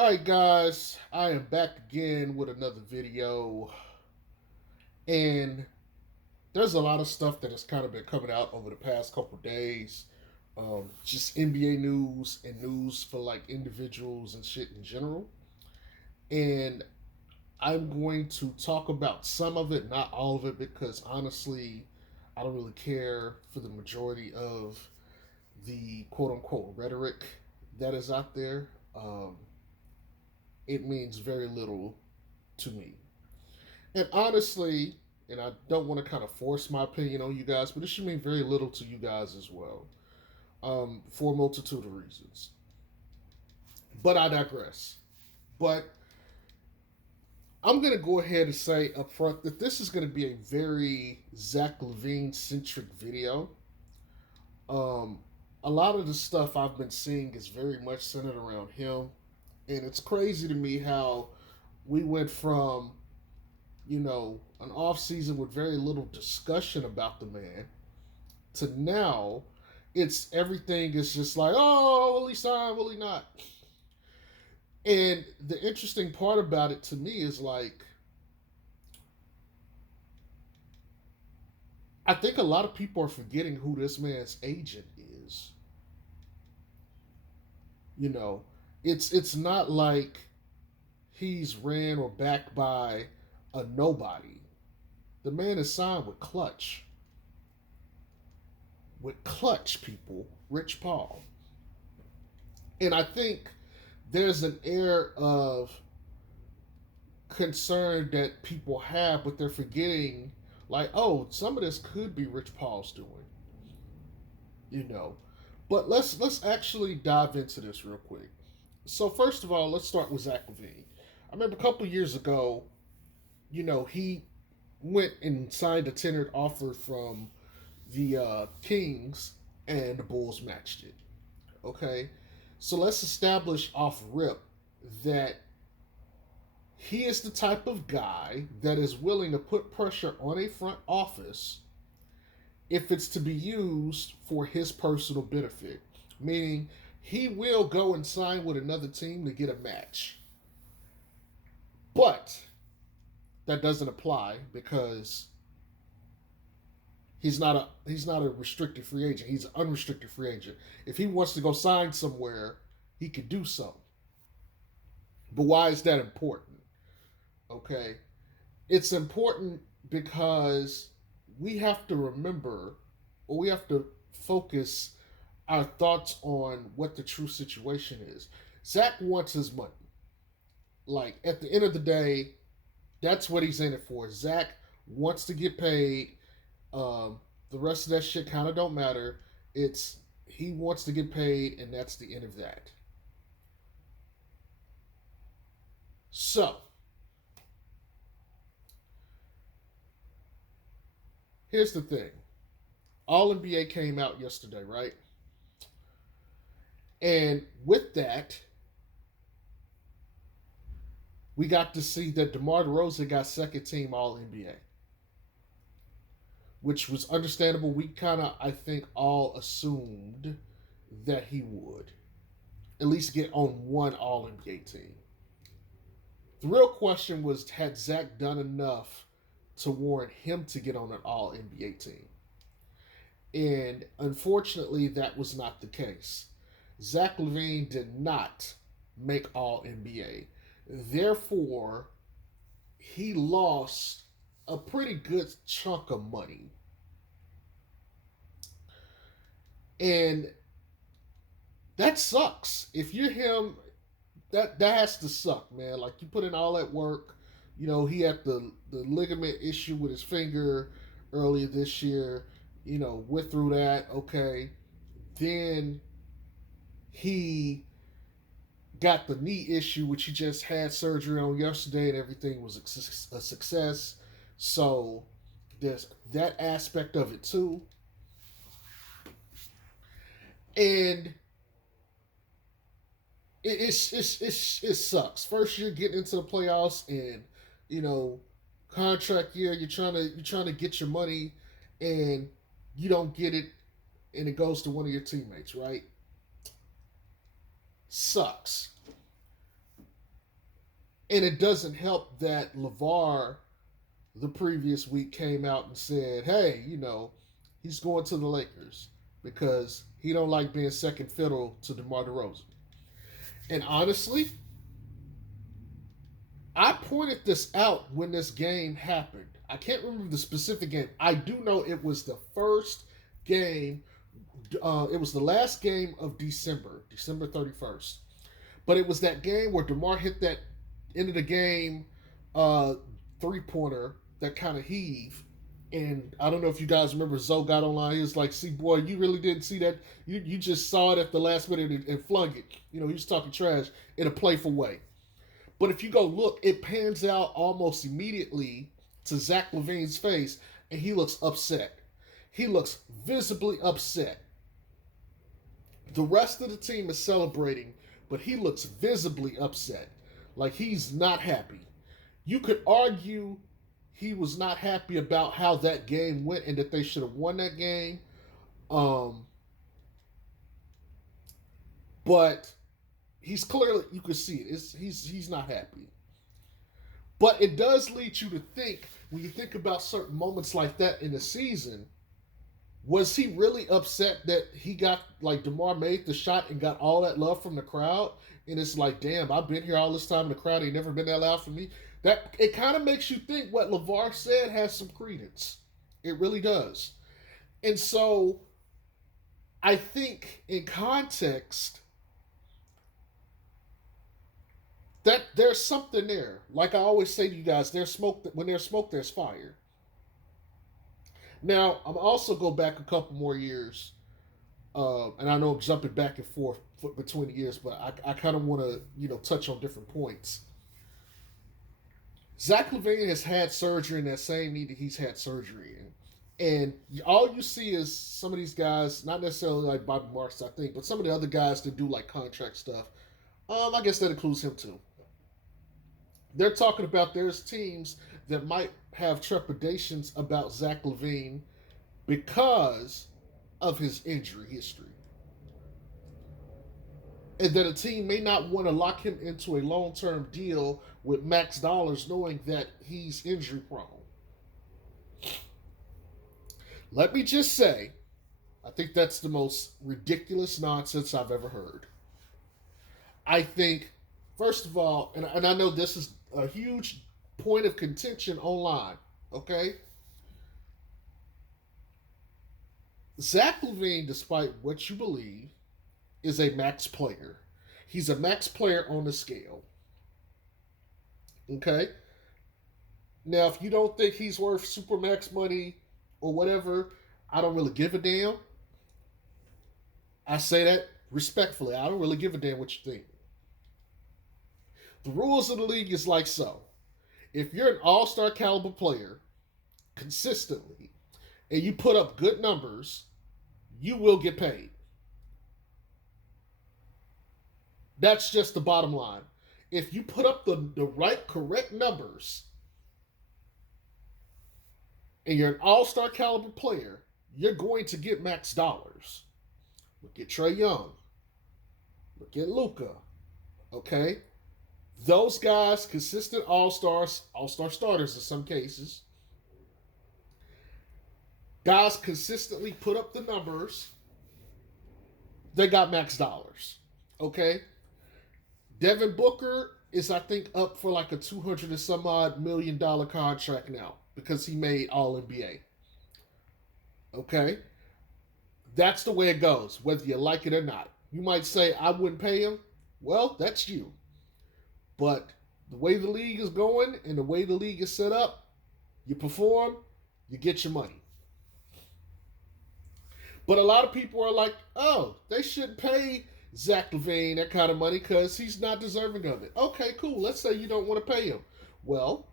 Alright guys, I am back again with another video, and there's a lot of stuff that has kind of been coming out over the past couple days. Just NBA news and news for like individuals and shit in general. And I'm going to talk about some of it, not all of it, because honestly, I don't really care for the majority of the quote unquote rhetoric that is out there. It means very little to me. And honestly, and I don't want to kind of force my opinion on you guys, but it should mean very little to you guys as well, for a multitude of reasons. But I digress. But I'm going to go ahead and say up front that this is going to be a very Zach Lavine centric video. Um, a lot of the stuff I've been seeing is very much centered around him. And it's crazy to me how we went from, an off season with very little discussion about the man to now it's everything is just like, oh, will he sign? Will he not? And the interesting part about it to me is like, I think a lot of people are forgetting who this man's agent is. You know, it's not like he's ran or backed by a nobody. The man is signed with Clutch people, Rich Paul. And I think there's an air of concern that people have, but they're forgetting, like, oh, some of this could be Rich Paul's doing, you know. But let's actually dive into this real quick. So first of all, let's start with Zach Lavine. I remember a couple years ago, he went and signed a tendered offer from the Kings, and the Bulls matched it. Okay, so let's establish off rip that he is the type of guy that is willing to put pressure on a front office if it's to be used for his personal benefit. Meaning, he will go and sign with another team to get a match. But that doesn't apply because he's not a restricted free agent. He's an unrestricted free agent. If he wants to go sign somewhere, he could do so. But why is that important? Okay, it's important because we have to remember, or we have to focus our thoughts on what the true situation is. Zach wants his money. Like at the end of the day, that's what he's in it for. Zach wants to get paid. The rest of that shit kind of don't matter. It's he wants to get paid, and that's the end of that. So here's the thing: All NBA came out yesterday, right? And with that, we got to see that DeMar DeRozan got second team All NBA, which was understandable. We kind of, I think, all assumed that he would at least get on one All NBA team. The real question was, had Zach done enough to warrant him to get on an All NBA team? And unfortunately, that was not the case. Zach Lavine did not make All NBA. Therefore, he lost a pretty good chunk of money. And that sucks. If you're him, that has to suck, man. Like you put in all that work. He had the ligament issue with his finger earlier this year. Went through that. Okay. Then he got the knee issue, which he just had surgery on yesterday, and everything was a success. So there's that aspect of it too. And it sucks. First year getting into the playoffs, and you know contract year, you're trying to get your money, and you don't get it, and it goes to one of your teammates, right? Sucks. And it doesn't help that LeVar the previous week came out and said, hey, he's going to the Lakers because he don't like being second fiddle to DeMar DeRozan. And honestly, I pointed this out when this game happened. I can't remember the specific game. I do know it was the first game. It was the last game of December 31st. But it was that game where DeMar hit that end of the game three-pointer that kind of heave. And I don't know if you guys remember, Zoe got online. He was like, see, boy, you really didn't see that. You just saw it at the last minute and flung it. He was talking trash in a playful way. But if you go look, it pans out almost immediately to Zach Lavine's face, and he looks upset. He looks visibly upset. The rest of the team is celebrating, but he looks visibly upset. Like he's not happy. You could argue he was not happy about how that game went and that they should have won that game. But he's clearly, you can see it. He's not happy. But it does lead you to think, when you think about certain moments like that in the season, was he really upset that he got, like, DeMar made the shot and got all that love from the crowd? And it's like, damn, I've been here all this time and the crowd ain't never been that loud for me. That it kind of makes you think what LeVar said has some credence. It really does. And so I think in context that there's something there. Like I always say to you guys, when there's smoke, there's fire. Now, I'm also go back a couple more years, and I know I'm jumping back and forth between the years, but I kind of want to touch on different points. Zach Lavine has had surgery in that same knee that he's had surgery in. And all you see is some of these guys, not necessarily like Bobby Marks, I think, but some of the other guys that do like contract stuff. I guess that includes him too. They're talking about there's teams that might have trepidations about Zach Lavine because of his injury history. And that a team may not want to lock him into a long-term deal with max dollars knowing that he's injury prone. Let me just say, I think that's the most ridiculous nonsense I've ever heard. I think, first of all, and I know this is a huge point of contention online, okay? Zach Lavine, despite what you believe, is a max player. He's a max player on the scale. Okay? Now, if you don't think he's worth super max money or whatever, I don't really give a damn. I say that respectfully. I don't really give a damn what you think. The rules of the league is like so. If you're an all-star caliber player consistently and you put up good numbers, you will get paid. That's just the bottom line. If you put up the right, correct numbers and you're an all-star caliber player, you're going to get max dollars. Look at Trae Young. Look at Luka. Okay? Those guys, consistent all-stars, all-star starters in some cases, guys consistently put up the numbers, they got max dollars. Okay? Devin Booker is, I think, up for like a $200 and some odd $million contract now because he made All NBA. Okay? That's the way it goes, whether you like it or not. You might say, I wouldn't pay him. Well, that's you. But the way the league is going and the way the league is set up, you perform, you get your money. But a lot of people are like, oh, they shouldn't pay Zach Lavine that kind of money because he's not deserving of it. Okay, cool. Let's say you don't want to pay him. Well,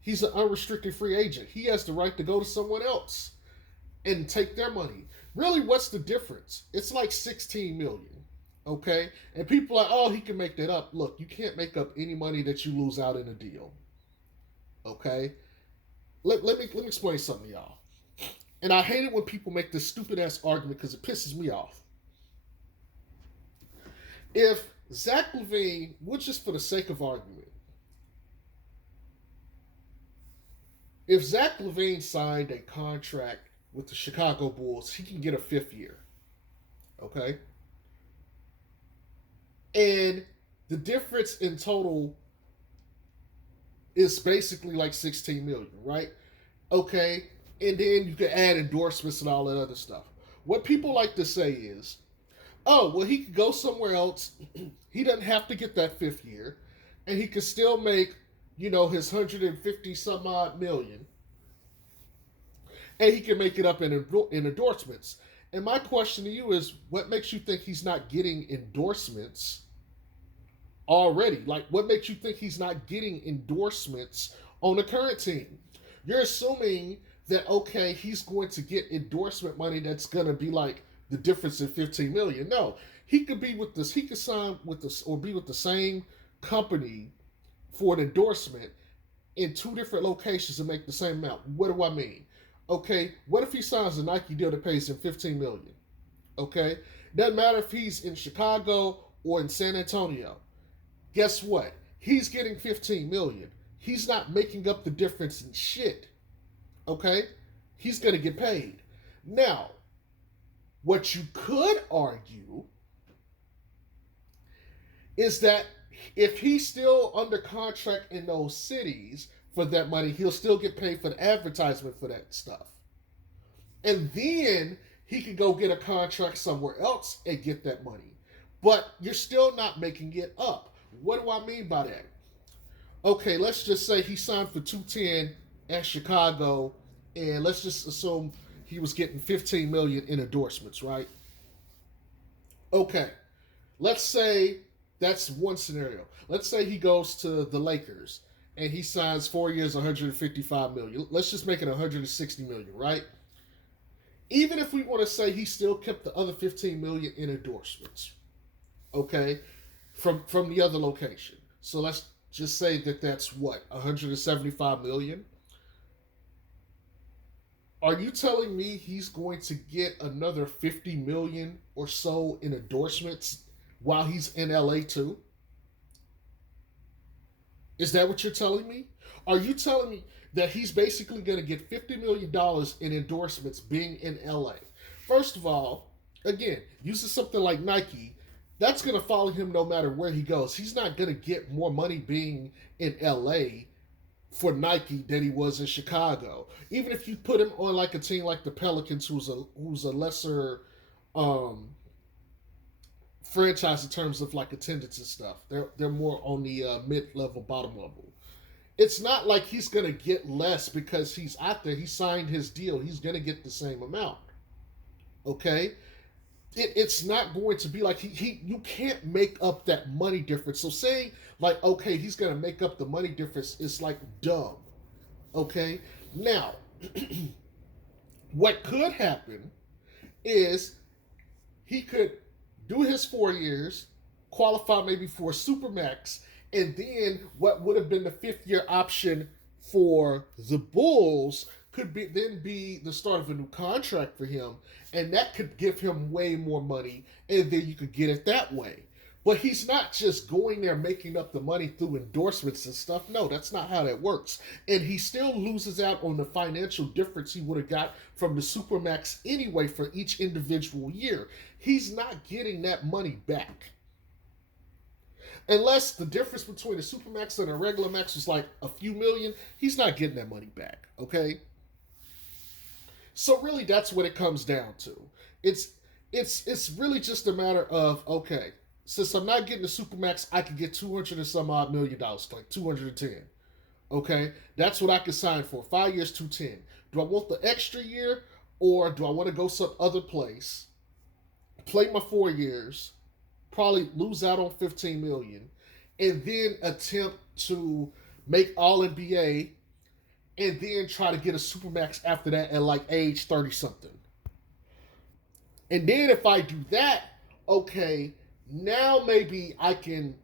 he's an unrestricted free agent. He has the right to go to someone else and take their money. Really, what's the difference? It's like $16 million. Okay? And people are like, oh, he can make that up. Look, you can't make up any money that you lose out in a deal. Okay? Let me explain something to y'all. And I hate it when people make this stupid ass argument because it pisses me off. If Zach Lavine, would just for the sake of argument, If Zach Lavine signed a contract with the Chicago Bulls, he can get a 5th year. Okay? And the difference in total is basically like 16 million, right? Okay. And then you can add endorsements and all that other stuff. What people like to say is, oh, well, he could go somewhere else. He doesn't have to get that 5th year. And he could still make, his 150 some odd million. And he can make it up in endorsements. And my question to you is, what makes you think he's not getting endorsements already? Like, what makes you think he's not getting endorsements on the current team? You're assuming that, okay, he's going to get endorsement money that's going to be like the difference in 15 million. No, he could be with this, he could sign with this or be with the same company for an endorsement in 2 different locations and make the same amount. What do I mean? Okay, what if he signs a Nike deal that pays him 15 million? Okay, doesn't matter if he's in Chicago or in San Antonio. Guess what? He's getting 15 million. He's not making up the difference in shit. Okay, he's gonna get paid. Now, what you could argue is that if he's still under contract in those cities for that money, he'll still get paid for the advertisement for that stuff. And then he could go get a contract somewhere else and get that money. But you're still not making it up. What do I mean by that? Okay, let's just say he signed for 210 at Chicago, and let's just assume he was getting 15 million in endorsements, right? Okay, let's say that's one scenario. Let's say he goes to the Lakers and he signs 4 years, 155 million. Let's just make it 160 million, right? Even if we want to say he still kept the other 15 million in endorsements, okay, from the other location. So let's just say that that's what 175 million. Are you telling me he's going to get another 50 million or so in endorsements while he's in LA too? Is that what you're telling me? Are you telling me that he's basically going to get $50 million in endorsements being in LA? First of all, again, using something like Nike, that's going to follow him no matter where he goes. He's not going to get more money being in LA for Nike than he was in Chicago. Even if you put him on like a team like the Pelicans, who's a lesser franchise in terms of like attendance and stuff. They're more on the mid level, bottom level. It's not like he's gonna get less because he's out there. He signed his deal. He's gonna get the same amount. Okay, it's not going to be like he you can't make up that money difference. So saying like okay he's gonna make up the money difference is like dumb. Okay, now what could happen is he could do his 4 years, qualify maybe for Supermax, and then what would have been the 5th year option for the Bulls could be the start of a new contract for him, and that could give him way more money, and then you could get it that way. But he's not just going there making up the money through endorsements and stuff. No, that's not how that works. And he still loses out on the financial difference he would have got from the Supermax anyway for each individual year. He's not getting that money back. Unless the difference between a Supermax and a regular max was like a few million, he's not getting that money back. Okay? So really that's what it comes down to. It's really just a matter of okay, since I'm not getting the Supermax, I can get 200 and some odd $1,000,000, like 210. Okay, that's what I can sign for. 5 years, 210. Do I want the extra year, or do I want to go some other place, play my 4 years, probably lose out on 15 million, and then attempt to make All NBA, and then try to get a Supermax after that at like age 30 something. And then if I do that, okay, now maybe I can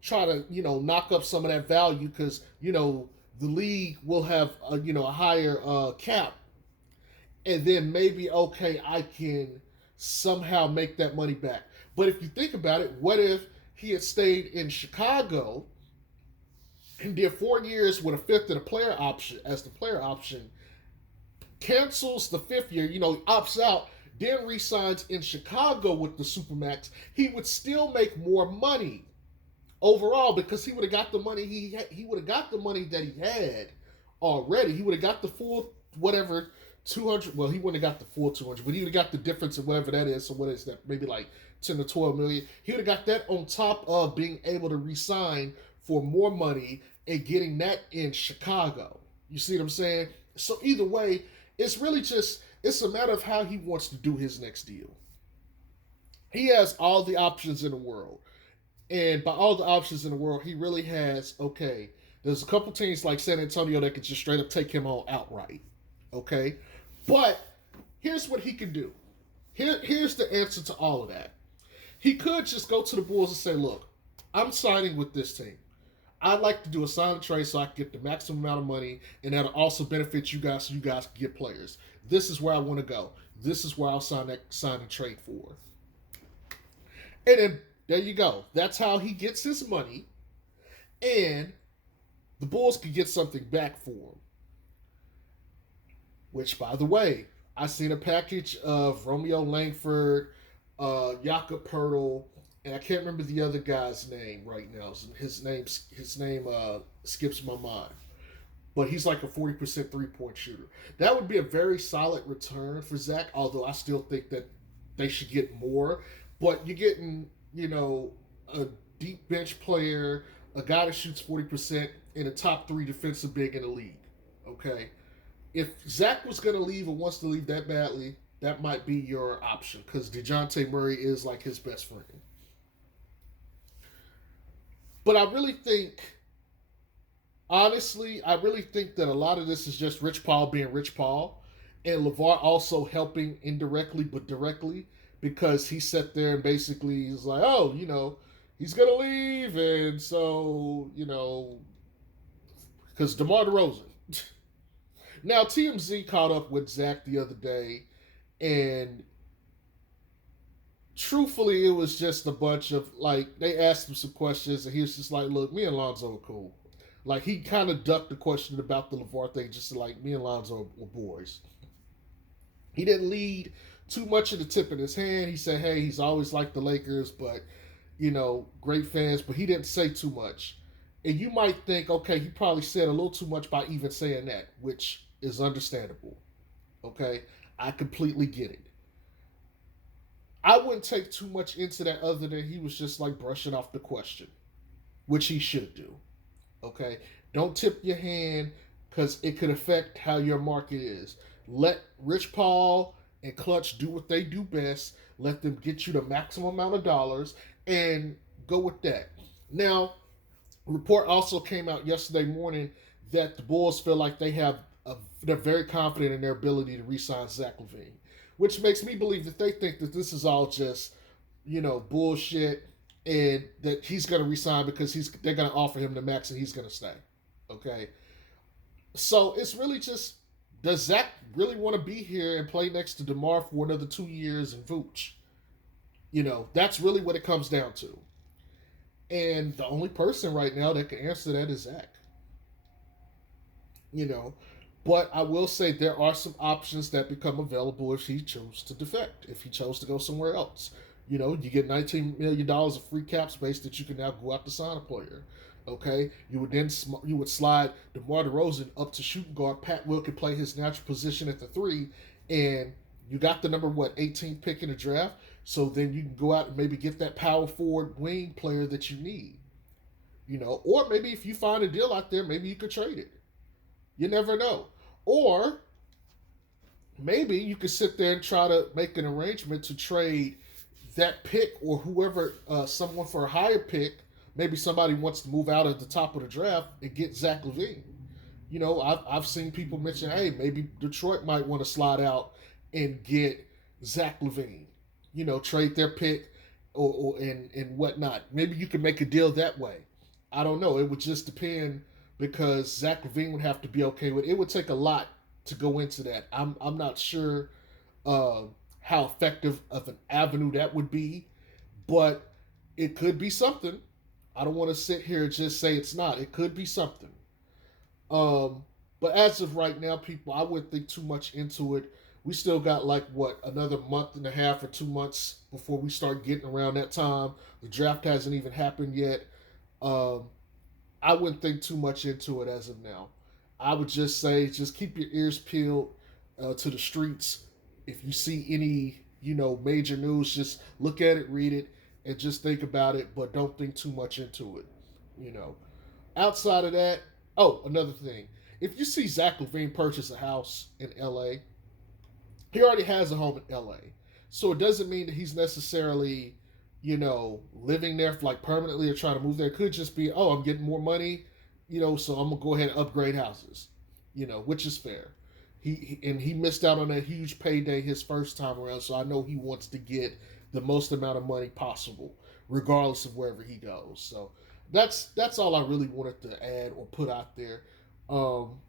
try to knock up some of that value because the league will have a higher cap, and then maybe okay I can somehow make that money back. But if you think about it, what if he had stayed in Chicago and did 4 years with a fifth and a player option as the player option, cancels the 5th year, opts out, then resigns in Chicago with the Supermax, he would still make more money overall because he would have got the money he would have got the money that he had already. He would have got the full whatever 200. Well, he wouldn't have got the full 200, but he would have got the difference of whatever that is. So what is that? Maybe like 10 to 12 million. He would have got that on top of being able to resign for more money and getting that in Chicago. You see what I'm saying? So either way, it's really just it's a matter of how he wants to do his next deal. He has all the options in the world. And by all the options in the world, he really has, okay, there's a couple teams like San Antonio that could just straight up take him on outright. Okay? But here's what he can do. Here's the answer to all of that. He could just go to the Bulls and say, look, I'm signing with this team. I'd like to do a sign and trade so I can get the maximum amount of money, and that'll also benefit you guys so you guys can get players. This is where I want to go. This is where I'll sign and trade for. And then there you go. That's how he gets his money, and the Bulls could get something back for him. Which, by the way, I seen a package of Romeo Langford, Jakob Pertl, and I can't remember the other guy's name right now. His name skips my mind. But he's like a 40% 3-point shooter. That would be a very solid return for Zach, although I still think that they should get more. But you're getting, a deep bench player, a guy that shoots 40%, and a top 3 defensive big in the league. Okay? If Zach was going to leave or wants to leave that badly, that might be your option because DeJounte Murray is like his best friend. But I really think, honestly, that a lot of this is just Rich Paul being Rich Paul and LeVar also helping indirectly but directly because he sat there and basically is like, oh, he's going to leave. And so, because DeMar DeRozan. Now, TMZ caught up with Zach the other day, and truthfully, it was just a bunch of, they asked him some questions, and he was just like, look, me and Lonzo are cool. Like, he kind of ducked the question about the LeVar thing, just like, me and Lonzo were boys. He didn't lead too much of the tip in his hand. He said, hey, he's always liked the Lakers, but, great fans, but he didn't say too much. And you might think, okay, he probably said a little too much by even saying that, which is understandable. Okay? I completely get it. I wouldn't take too much into that other than he was just like brushing off the question, which he should do. Okay? Don't tip your hand because it could affect how your market is. Let Rich Paul and Clutch do what they do best. Let them get you the maximum amount of dollars and go with that. Now, a report also came out yesterday morning that the Bulls feel like they're very confident in their ability to re-sign Zach Lavine, which makes me believe that they think that this is all just, bullshit, and that he's going to resign because they're going to offer him the max and he's going to stay. Okay, so it's really just, does Zach really want to be here and play next to DeMar for another 2 years and Vooch? That's really what it comes down to. And the only person right now that can answer that is Zach. But I will say there are some options that become available if he chose to defect, if he chose to go somewhere else. You get $19 million of free cap space that you can now go out to sign a player. Okay, you would slide DeMar DeRozan up to shooting guard. Pat Will could play his natural position at the 3, and you got the number 18th pick in the draft. So then you can go out and maybe get that power forward wing player that you need. Or maybe if you find a deal out there, maybe you could trade it. You never know. Or maybe you could sit there and try to make an arrangement to trade that pick or whoever, someone for a higher pick. Maybe somebody wants to move out at the top of the draft and get Zach Lavine. I've seen people mention, hey, maybe Detroit might want to slide out and get Zach Lavine. Trade their pick and whatnot. Maybe you could make a deal that way. I don't know. It would just depend because Zach Lavine would have to be okay with it. It would take a lot to go into that. I'm not sure how effective of an avenue that would be, but it could be something. I don't want to sit here and just say it's not. It could be something. Um, but as of right now, people, I wouldn't think too much into it. We still got like what, another month and a half or 2 months before we start getting around that time. The draft hasn't even happened yet. Um, I wouldn't think too much into it as of now. I would just say just keep your ears peeled to the streets. If you see any, major news, just look at it, read it, and just think about it, but don't think too much into it. You know. Outside of that, oh, another thing. If you see Zach Lavine purchase a house in LA, he already has a home in LA. So it doesn't mean that he's necessarily, living there for like permanently or trying to move there. It could just be, oh, I'm getting more money, so I'm gonna go ahead and upgrade houses, which is fair. He missed out on a huge payday his first time around, so I know he wants to get the most amount of money possible, regardless of wherever he goes. So that's all I really wanted to add or put out there. Um,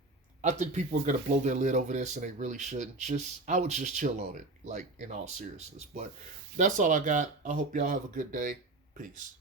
I think people are gonna blow their lid over this, and they really shouldn't. I would just chill on it, like in all seriousness. But that's all I got. I hope y'all have a good day. Peace.